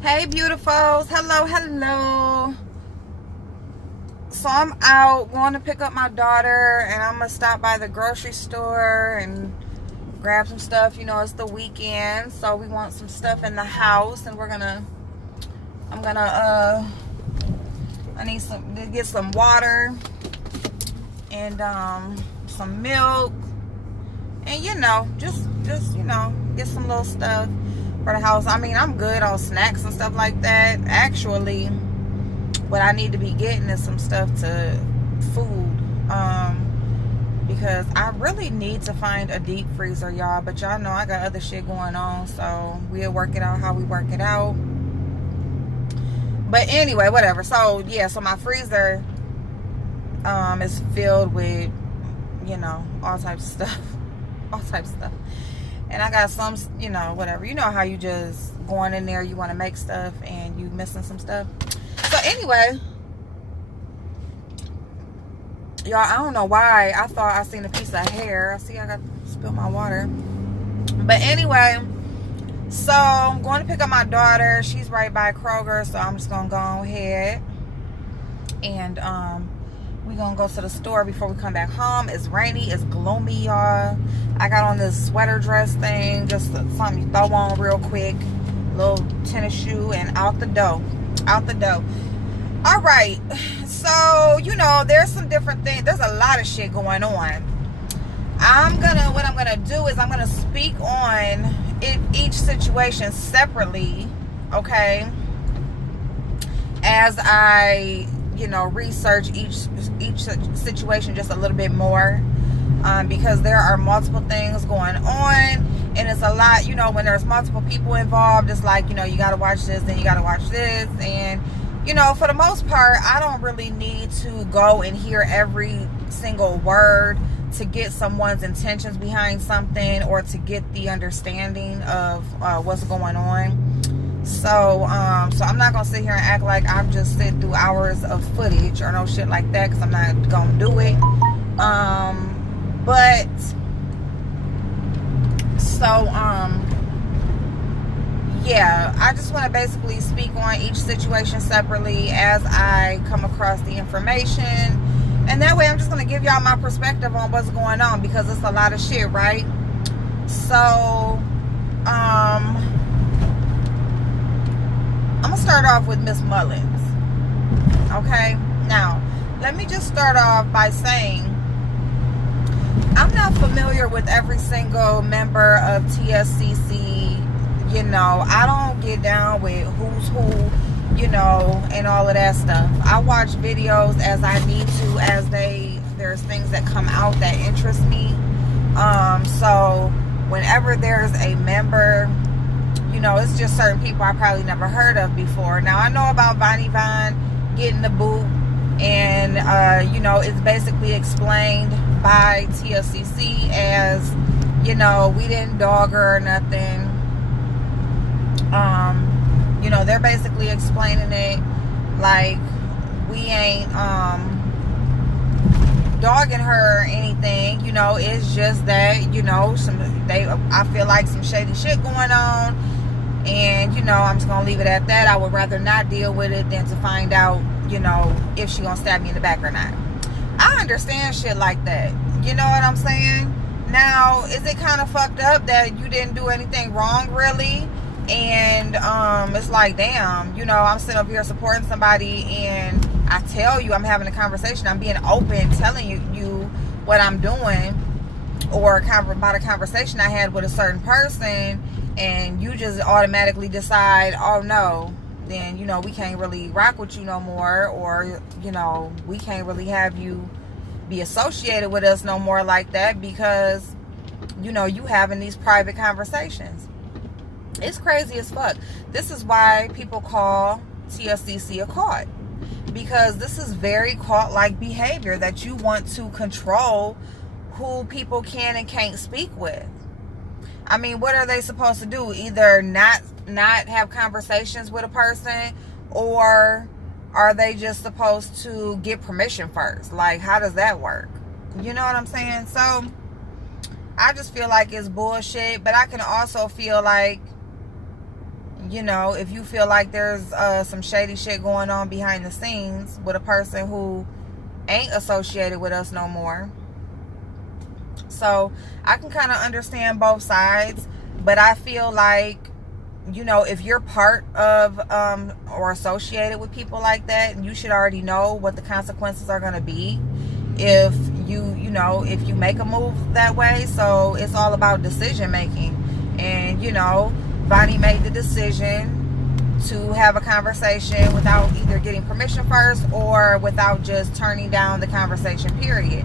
Hey beautifuls, hello. So I'm out going to pick up my daughter, and I'm gonna stop by the grocery store and grab some stuff. You know, it's the weekend, so we want some stuff in the house, and I need to get some water and some milk, and just get some little stuff for the house. I mean, I'm good on snacks and stuff like that. Actually, what I need to be getting is some stuff to food, because I really need to find a deep freezer, y'all. But y'all know I got other shit going on, so we'll work it out how we work it out. But anyway, whatever. So yeah, so my freezer is filled with all types of stuff, all types of stuff. And I got some, whatever. You know how you just going in there, you want to make stuff and you missing some stuff. So anyway, y'all, I don't know why I thought I seen a piece of hair. I see I got spilled my water. But anyway, so I'm going to pick up my daughter. She's right by Kroger, so I'm just gonna go ahead and we're gonna go to the store before we come back home. It's rainy, it's gloomy, y'all. I got on this sweater dress thing, just something you throw on real quick, little tennis shoe, and out the door. All right, so there's some different things. There's a lot of shit going on. What I'm gonna do is I'm gonna speak on each situation separately, okay, as I research each situation just a little bit more, because there are multiple things going on, and it's a lot. When there's multiple people involved, it's like, you gotta watch this, then you gotta watch this, and for the most part, I don't really need to go and hear every single word to get someone's intentions behind something, or to get the understanding of what's going on. So I'm not gonna sit here and act like I'm just sitting through hours of footage or no shit like that, because I'm not gonna do it. But yeah, I just want to basically speak on each situation separately as I come across the information, and that way I'm just gonna give y'all my perspective on what's going on, because it's a lot of shit, right? So I'm gonna start off with Miss Mullins. Okay, now let me just start off by saying I'm not familiar with every single member of TSCC. I don't get down with who's who, and all of that stuff. I watch videos as I need to, as there's things that come out that interest me. So whenever there's a member, it's just certain people I probably never heard of before. Now, I know about Vonnie Vaughn getting the boot, and it's basically explained by TSCC as, we didn't dog her or nothing. They're basically explaining it like we ain't dogging her or anything. It's just that I feel like some shady shit going on, and I'm just gonna leave it at that. I would rather not deal with it than to find out if she gonna stab me in the back or not. I understand shit like that, you know what I'm saying? Now, is it kind of fucked up that you didn't do anything wrong, really? And it's like, damn, I'm sitting up here supporting somebody, and I tell you I'm having a conversation, I'm being open, telling you what I'm doing, or about a conversation I had with a certain person, and you just automatically decide, oh no, then we can't really rock with you no more, or we can't really have you be associated with us no more like that, because you having these private conversations. It's crazy as fuck. This is why people call TSCC a cult, because this is very cult-like behavior, that you want to control who people can and can't speak with. I mean, what are they supposed to do? Either not have conversations with a person, or are they just supposed to get permission first? Like, how does that work? You know what I'm saying? So I just feel like it's bullshit, but I can also feel like, You know, if you feel like there's some shady shit going on behind the scenes with a person who ain't associated with us no more. So I can kind of understand both sides, but I feel like, you know, if you're part of or associated with people like that, you should already know what the consequences are going to be if if you make a move that way. So it's all about decision making. And, you know, Vonnie made the decision to have a conversation without either getting permission first or without just turning down the conversation, period.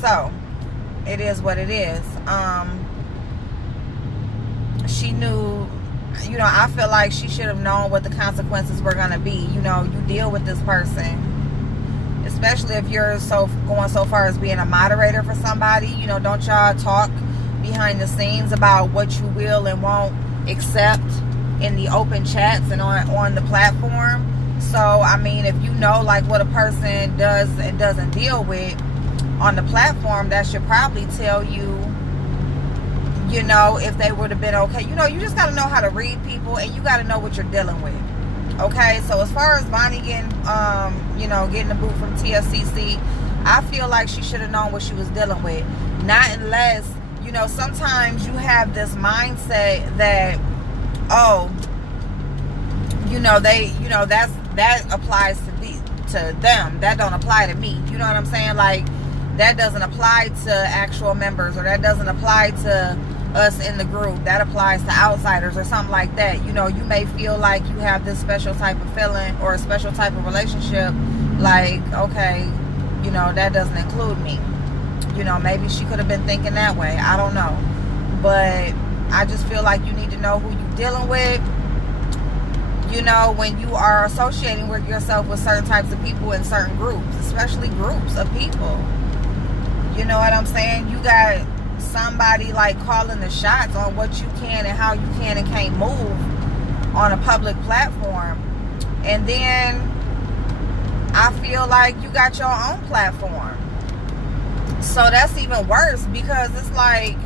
So it is what it is. She knew, you know, I feel like she should have known what the consequences were going to be. You know, you deal with this person, especially if you're going so far as being a moderator for somebody. You know, don't y'all talk behind the scenes about what you will and won't accept in the open chats and on the platform. So, I mean, if you know, like, what a person does and doesn't deal with on the platform, that should probably tell you, you know, if they would have been okay. You know, you just got to know how to read people, and you got to know what you're dealing with. Okay, so as far as Vonnie getting the boot from TSCC, I feel like she should have known what she was dealing with. Not unless, you know, sometimes you have this mindset that, oh, you know, that applies to them. That don't apply to me. You know what I'm saying? Like, that doesn't apply to actual members, or that doesn't apply to us in the group. That applies to outsiders or something like that. You know, you may feel like you have this special type of feeling or a special type of relationship. Like, okay, you know, that doesn't include me. You know, maybe she could have been thinking that way. I don't know. But I just feel like you need to know who you're dealing with. You know, when you are associating with yourself with certain types of people in certain groups, especially groups of people. You know what I'm saying? You got somebody like calling the shots on what you can and how you can and can't move on a public platform. And then I feel like you got your own platform. So that's even worse, because it's like,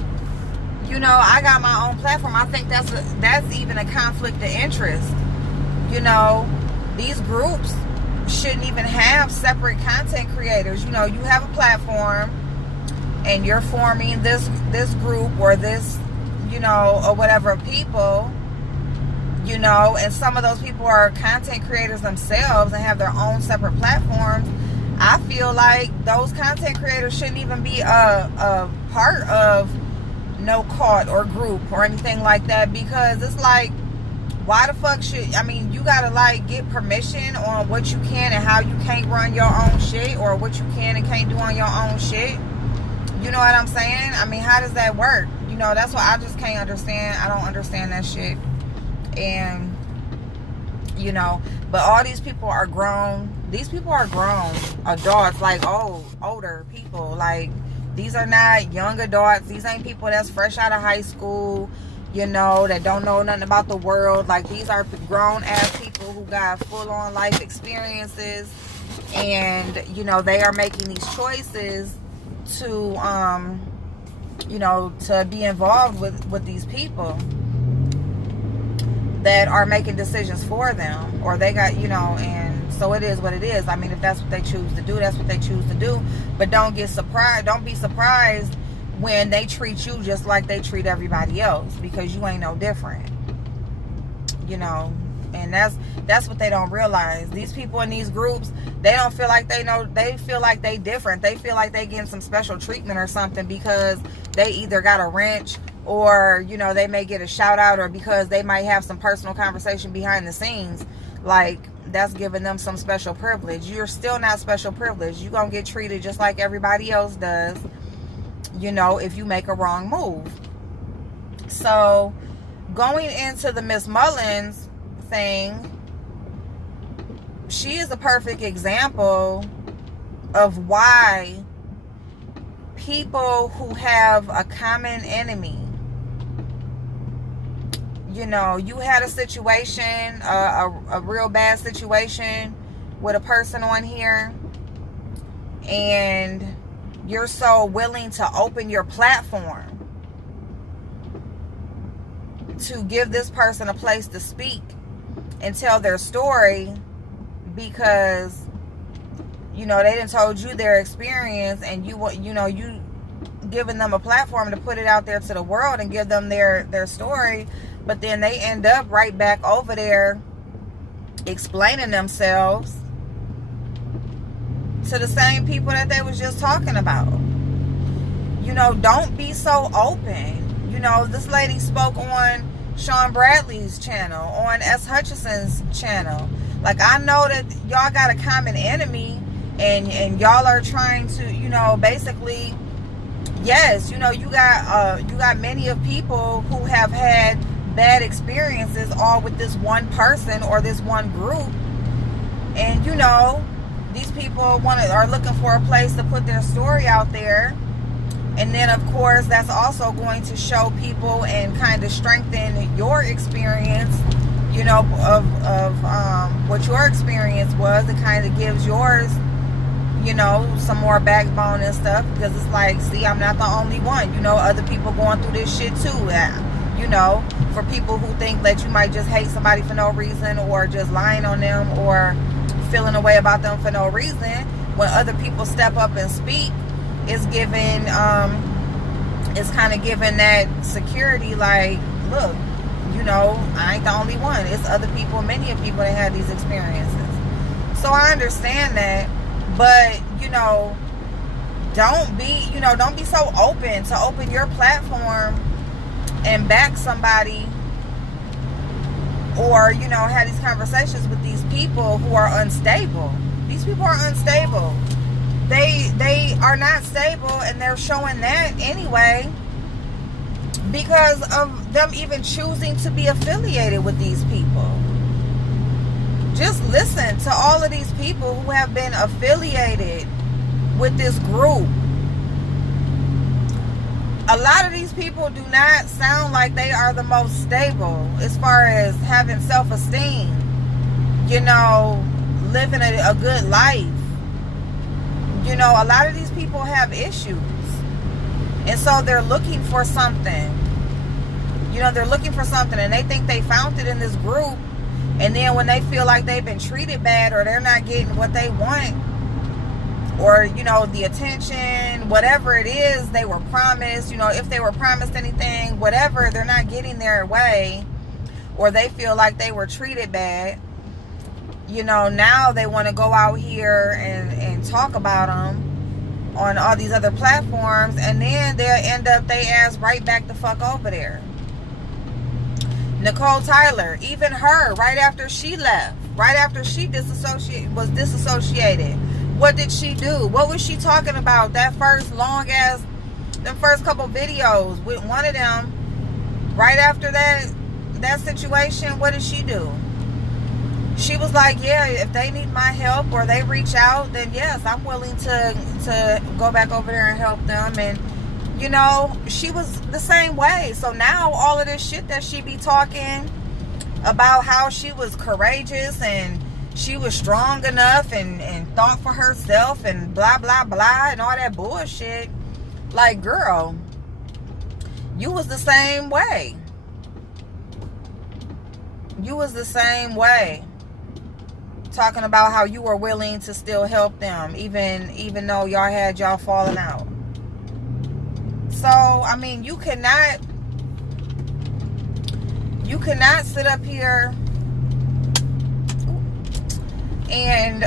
you know, I got my own platform. I think that's even a conflict of interest. You know, these groups shouldn't even have separate content creators. You know, you have a platform and you're forming this group or this, you know, or whatever people, you know, and some of those people are content creators themselves and have their own separate platforms. I feel like those content creators shouldn't even be a part of no cult or group or anything like that, because it's like, why the fuck you gotta like get permission on what you can and how you can't run your own shit, or what you can and can't do on your own shit. You know what I'm saying? I mean, how does that work? You know, that's what I just can't understand. I don't understand that shit. And, you know, but all these people are grown. These people are grown adults, like older people. Like, these are not young adults. These ain't people that's fresh out of high school, you know, that don't know nothing about the world. Like, these are grown ass people who got full on life experiences, and, you know, they are making these choices to you know, to be involved with these people that are making decisions for them, or they got, you know, and so it is what it is. I mean, if that's what they choose to do, that's what they choose to do. But don't be surprised when they treat you just like they treat everybody else, because you ain't no different, you know. And that's what they don't realize. These people in these groups, they don't feel like they know. They feel like they different. They feel like they getting some special treatment or something because they either got a wrench, or, you know, they may get a shout out, or because they might have some personal conversation behind the scenes. Like, that's giving them some special privilege. You're still not special privilege. You're gonna get treated just like everybody else does, you know, if you make a wrong move. So going into the Miss Mullen's thing, she is a perfect example of why people who have a common enemy, you know, you had a situation, a real bad situation with a person on here, and you're so willing to open your platform to give this person a place to speak and tell their story, because they done told you their experience, and you giving them a platform to put it out there to the world and give them their story, but then they end up right back over there explaining themselves to the same people that they was just talking about. Don't be so open. This lady spoke on Sean Bradley's channel, on S. Hutchinson's channel. Like, I know that y'all got a common enemy, and y'all are trying to, basically, yes, you got many of people who have had bad experiences all with this one person or this one group, and these people are looking for a place to put their story out there. And then, of course, that's also going to show people and kind of strengthen your experience, of what your experience was. It kind of gives yours, some more backbone and stuff, because it's like, see, I'm not the only one. Other people going through this shit too. For people who think that you might just hate somebody for no reason, or just lying on them, or feeling a way about them for no reason, when other people step up and speak, it's giving, it's kind of giving that security, like, look, I ain't the only one. It's other people, many of people that had these experiences. So I understand that, but, don't be so open to open your platform and back somebody, or, have these conversations with these people who are unstable. These people are unstable. They are not stable, and they're showing that anyway, because of them even choosing to be affiliated with these people. Just listen to all of these people who have been affiliated with this group. A lot of these people do not sound like they are the most stable as far as having self-esteem, living a good life. A lot of these people have issues, and so they're looking for something. They're looking for something, and they think they found it in this group, and then when they feel like they've been treated bad, or they're not getting what they want, or the attention, whatever it is they were promised, if they were promised anything, whatever, they're not getting their way, or they feel like they were treated bad, now they want to go out here and talk about them on all these other platforms, and then they'll end up they ass right back the fuck over there. Nicole Tyler, even her, right after she left, right after she was disassociated, what did she do? What was she talking about? That first them first couple videos with one of them, right after that situation, what did she do? She was like, yeah, if they need my help or they reach out, then yes, I'm willing to go back over there and help them. And, she was the same way. So now all of this shit that she be talking about, how she was courageous and she was strong enough and thought for herself and blah, blah, blah, and all that bullshit. Like, girl, you was the same way. You was the same way. Talking about how you were willing to still help them, even though y'all had y'all falling out. So, I mean, you cannot sit up here and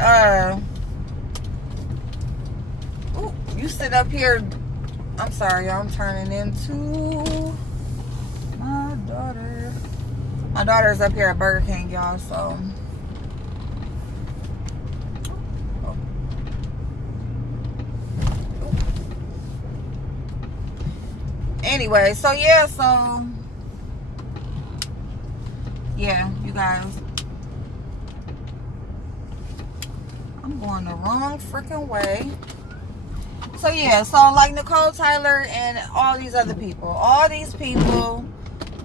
you sit up here. I'm sorry, I'm turning into my daughter. My daughter's up here at Burger King, y'all, so anyway, so yeah, you guys, I'm going the wrong freaking way. So yeah, so like Nicole Tyler and all these other people, all these people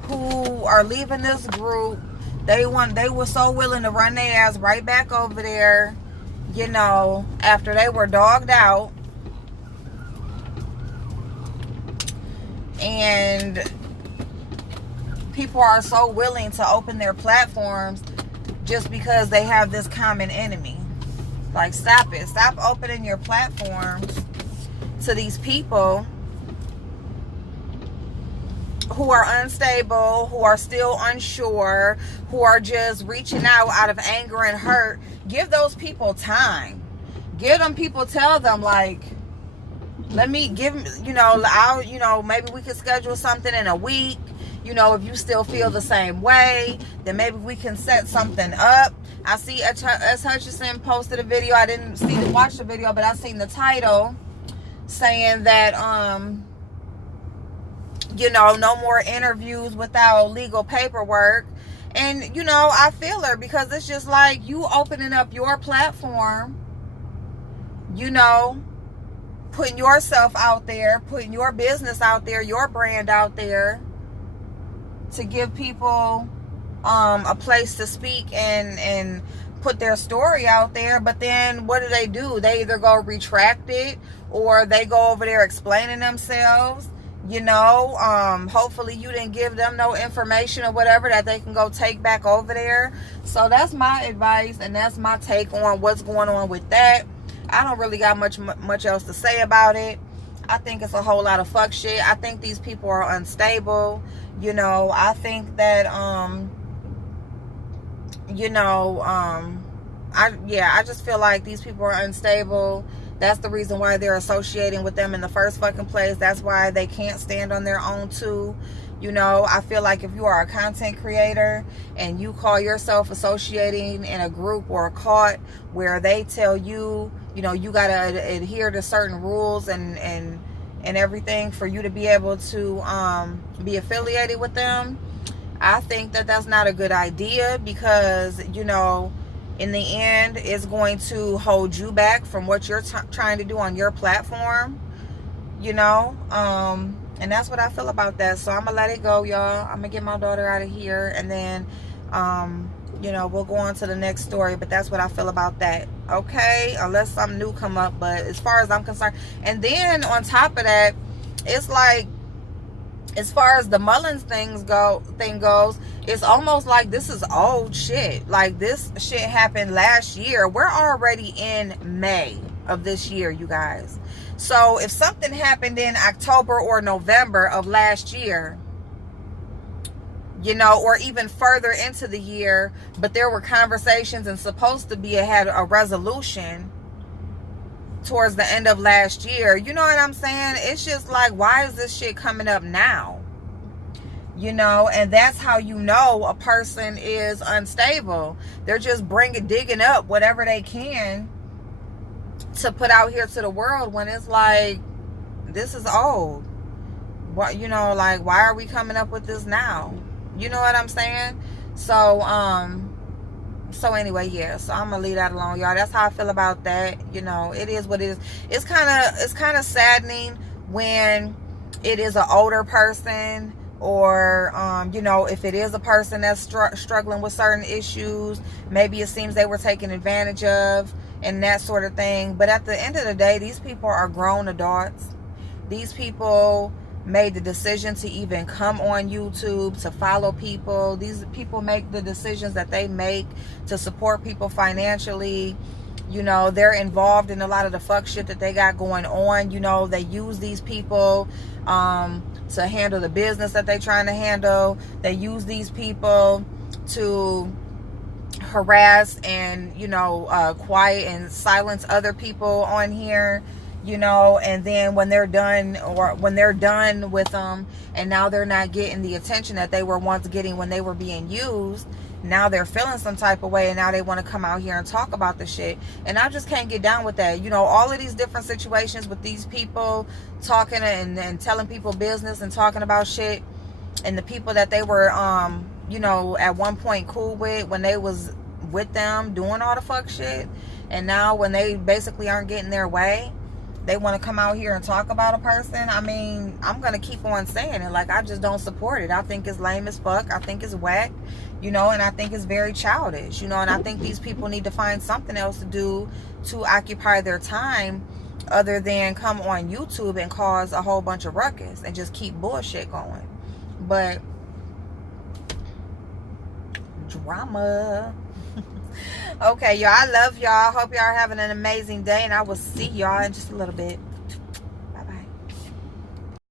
who are leaving this group, they were so willing to run their ass right back over there, after they were dogged out. And people are so willing to open their platforms just because they have this common enemy. Like, stop it. Stop opening your platforms to these people who are unstable, who are still unsure, who are just reaching out of anger and hurt. Give those people time. Give them people, tell them, like, let me give, maybe we could schedule something in a week. If you still feel the same way, then maybe we can set something up. I see S. Hutchinson posted a video. I didn't watch the video, but I seen the title saying that, no more interviews without legal paperwork. And, I feel her, because it's just like you opening up your platform, putting yourself out there, putting your business out there, your brand out there, to give people a place to speak and put their story out there. But then what do? They either go retract it, or they go over there explaining themselves. Hopefully you didn't give them no information or whatever that they can go take back over there. So that's my advice, and that's my take on what's going on with that. I don't really got much else to say about it. I think it's a whole lot of fuck shit. I think these people are unstable. I think that I just feel like these people are unstable. That's the reason why they're associating with them in the first fucking place. That's why they can't stand on their own too. I feel like if you are a content creator and you call yourself associating in a group or a cult where they tell you, you got to adhere to certain rules and everything for you to be able to be affiliated with them, I think that that's not a good idea, because, in the end, it's going to hold you back from what you're trying to do on your platform, and that's what I feel about that. So I'm gonna let it go, y'all. I'm gonna get my daughter out of here, and then we'll go on to the next story. But that's what I feel about that. Okay, unless something new come up. But as far as I'm concerned, and then on top of that, it's like, as far as the Mullins thing goes, it's almost like this is old shit. Like, this shit happened last year. We're already in May of this year, you guys. So if something happened in October or November of last year, or even further into the year, but there were conversations and supposed to be had a resolution towards the end of last year, you know what I'm saying? It's just like, why is this shit coming up now? And that's how a person is unstable. They're just digging up whatever they can to put out here to the world, when it's like, this is old. What, like, why are we coming up with this now? You know what I'm saying? So anyway, yeah, so I'm gonna leave that alone, y'all. That's how I feel about that. It is what it is. It's kind of saddening when it is an older person, or if it is a person that's struggling with certain issues. Maybe it seems they were taken advantage of and that sort of thing. But at the end of the day, these people are grown adults. These people made the decision to even come on YouTube, to follow people. These people make the decisions that they make to support people financially. They're involved in a lot of the fuck shit that they got going on. They use these people to handle the business that they're trying to handle. They use these people to harass and quiet and silence other people on here, and then when they're done with them, and now they're not getting the attention that they were once getting when they were being used, now they're feeling some type of way, and now they want to come out here and talk about the shit. And I just can't get down with that. All of these different situations with these people talking and telling people business and talking about shit, and the people that they were at one point cool with when they was with them doing all the fuck shit, and now when they basically aren't getting their way, they want to come out here and talk about a person. I mean, I'm gonna keep on saying it. Like, I just don't support it. I think it's lame as fuck. I think it's whack, and I think it's very childish, and I think these people need to find something else to do to occupy their time, other than come on YouTube and cause a whole bunch of ruckus and just keep bullshit going. But drama. Okay, y'all, I love y'all. Hope y'all are having an amazing day, and I will see y'all in just a little bit.